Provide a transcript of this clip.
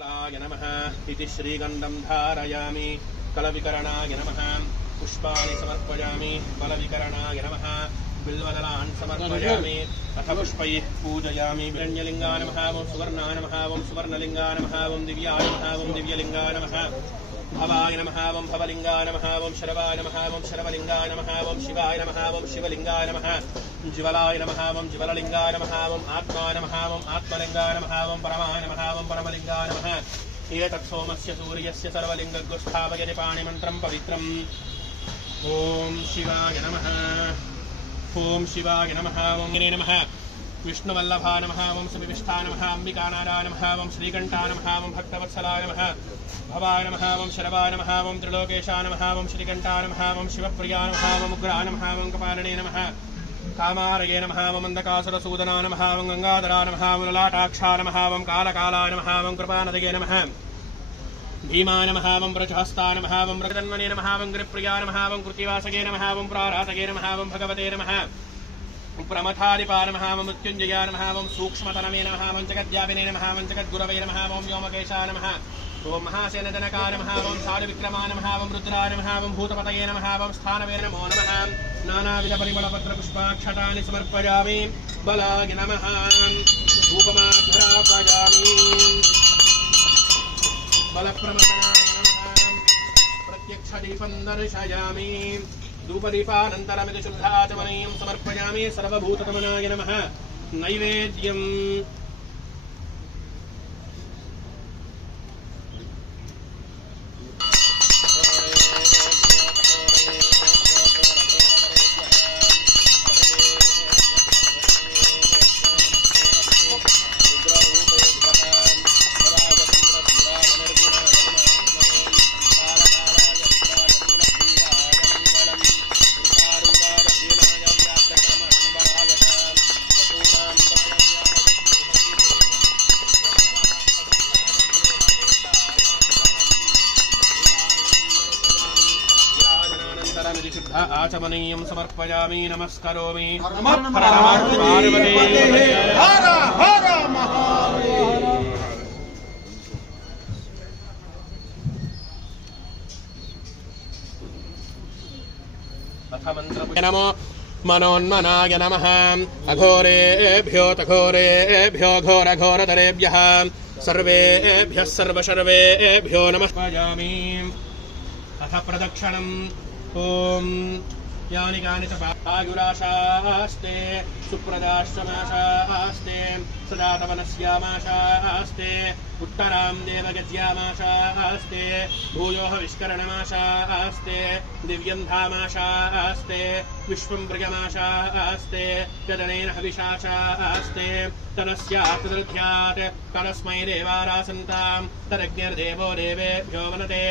निर्मलाय नमः इति श्रीगन्धं धारयामि। कलविकरणाय नमः पुष्पाणि समर्पयामि। बलविकरणाय नमः बिल्वदलान् समर्पयामि। अथ पुष्पैः पूजयामि। हिरण्यलिङ्गाय नमः ॐ सुवर्णाय नमः ॐ सुवर्णलिङ्गाय नमः ॐ दिव्याय नमः ॐ दिव्यलिङ्गाय नमः भवाय नमः ॐ भवलिङ्गाय नमः ॐ शरवाय नमः ॐ शरवलिङ्गाय नमः ॐ शिवाय नमः ॐ शिवलिङ्गाय नमः ज्वलाय नमः ॐ ज्वललिङ्गाय नमः ॐ आत्माय नमः ॐ आत्मलिङ्गाय नमः ॐ परमाय नमः ॐ परमलिङ्गाय नमः। एतत् सोमस्य सूर्यस्य सर्वलिङ्गगुस्थापयति पाणिमन्त्रं पवित्रम्। ॐ शिवाय नमः ॐ शिवाय नमः ॐ गिने नमः विष्णुवल्लभा नमः ॐ सुविष्ठा नमः अम्बिकानाराय नमः ॐ श्रीकण्ठाय नमः ॐ भक्तवत्सलाय नमः भवाय नमः ॐ शरवाय नमः ॐ त्रिलोकेशाय नमः ॐ श्रीकण्ठाय नमः ॐ शिवप्रियाय नमः ॐ उग्राय नमः ॐ कपालिने नमः कामारये नमः ॐ मन्दकासुरसूदनाय नमः ॐ गङ्गाधराय नमः ॐ ललाटाक्षाय नमः ॐ कालकालाय नमः ॐ कृपानदये नमः भीमाय नमः ॐ व्रजहस्ताय नमः ॐ व्रजन्मने नमः ॐ गिरिप्रियाय नमः ॐ कृतिवासगे नमः ॐ प्रारातगे नमः ॐ भगवते नमः प्रमथादिपाय नमः ॐ मृत्युञ्जयाय नमः ॐ सूक्ष्मतनमे नमः ॐ जगद्व्यापिने नमः ॐ जगद्गुरवे नमः ॐ व्योमकेशाय नमः ॐ महासेनजनकाय नमः ॐ साधुविक्रमाय नमः ॐ रुद्राय नमः ॐ भूतपतये नमः ॐ स्थानवे नमो नमः नानाविधपरिमलपत्रपुष्पाक्षतानि समर्पयामि। बलाय नमः धूपमाघ्रापयामि। बलप्रमथनाय नमः प्रत्यक्षदीपं दर्शयामि। धूपदीपानन्तरमिति शुद्धाचमनीयं समर्पयामि। सर्वभूततमनाय नमः नैवेद्यम् आचमनीयं समर्पयामि। नमस्करोमि। पार्वती हर हर महादेव। नमो मनोन्मनाय नमः अघोरेभ्यो तघोरेभ्यो घोरघोरतरेभ्यः सर्वेभ्यः सर्वशर्वेभ्यो नमस्कारामि। अथ प्रदक्षिणम् ॐ यानि कानि च आयुराशास्ते सुप्रदाश्रमाशास्ते सदा तवनस्यामाशास्ते उत्तरां देवगज्यामाशास्ते भूयोः विष्करणमाशास्ते दिव्यं धामाशास्ते विश्वं प्रियमाशास्ते तदनेन हविषाशास्ते तनस्यात् तदर्थ्यात् परस्मै देवारासन्तां तदग्निर्देवो देवेभ्यो वनते।